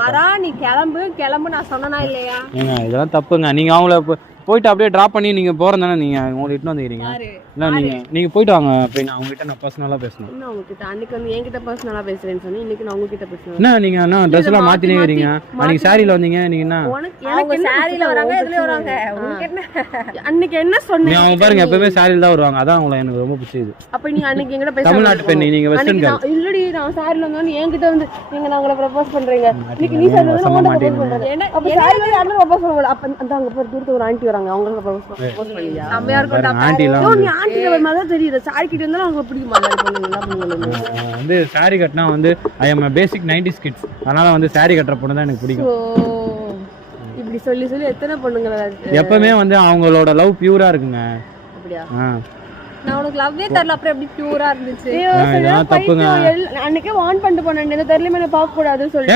வரா நீ கிளம்பு நான் சொன்னா இல்லையா? ஏங்க இதெல்லாம் தப்புங்க. நீங்க அவங்கள போயிட்டு அப்படியே டிராப் பண்ணி நீங்க போறது தானே. நீங்க உங்களை இட்டு வந்துக்கிறீங்க. இல்ல நீங்க போயிட்டு வாங்க. அப்படின்னு அவங்க கிட்ட நான் பர்சனலா பேசணும். என்ன உங்ககிட்ட அன்னைக்கு வந்து என்கிட்ட பர்சனலா பேசுறேன்னு சொன்னேன். இன்னைக்கு நான் உங்ககிட்ட பேசுறேன். என்ன நீங்க என்ன ட்ரெஸ் எல்லாம் மாத்தினே வரீங்க? அன்னைக்கு சாரில வந்தீங்க. நீங்க என்ன எனக்கு சாரில வராங்க எதுல வராங்க? உங்களுக்கு என்ன அன்னைக்கு என்ன சொன்னீங்க? அவங்க பாருங்க எப்பவுமே சாரில தான் வருவாங்க. அதான் அவங்கள எனக்கு ரொம்ப பிடிச்சது. அப்ப நீ அன்னைக்கு எங்கட பேச தமிழ்நாட்டு பெண் நீங்க வெஸ்டர்ன் கேர்ள். இல்லடி நான் சாரில வந்தோனே என்கிட்ட வந்து நீங்க நான் உங்களை ப்ரோபோஸ் பண்றீங்க. இன்னைக்கு நீ சாரில வந்து நான் ப்ரோபோஸ் பண்றேன். என்ன அப்ப சாரில யாரும் ப்ரோபோஸ் பண்ணல. அப்ப அந்த அங்க போய் தூரத்துல ஒரு ஆன்ட்டி வராங்க. அவங்களுக்கு ப்ரோபோஸ் பண்ணியா? அம்மையா இருக்கும். ஆன்ட்டில நீ ஆன்ட்டில வரமாத தெரியுது. சாரி கிட்ட இருந்தா உங்களுக்கு பிடிக்குமா? என்ன பண்ணுவீங்க? வந்து சாரி கட்டினா வந்து ஐ அம் a basic 90s kids. அதனால வந்து சாரி கட்டற பொண்ணு தான் எனக்கு பிடிக்கும். இப்படி சொல்லி எத்தனை பொண்ணுங்க எப்பவுமே வந்து அவங்களோட லவ் பியூரா இருக்குங்க. அப்படியே நான் உனக்கு லவ்வே தரல அப்புறம் எப்படி பியூரா இருந்துச்சு? தப்புங்க. அன்னைக்கே வார்ன் பண்ணிட்டு போனேன். இந்த தெரியல மேல பார்க்க கூடாதுன்னு சொல்லி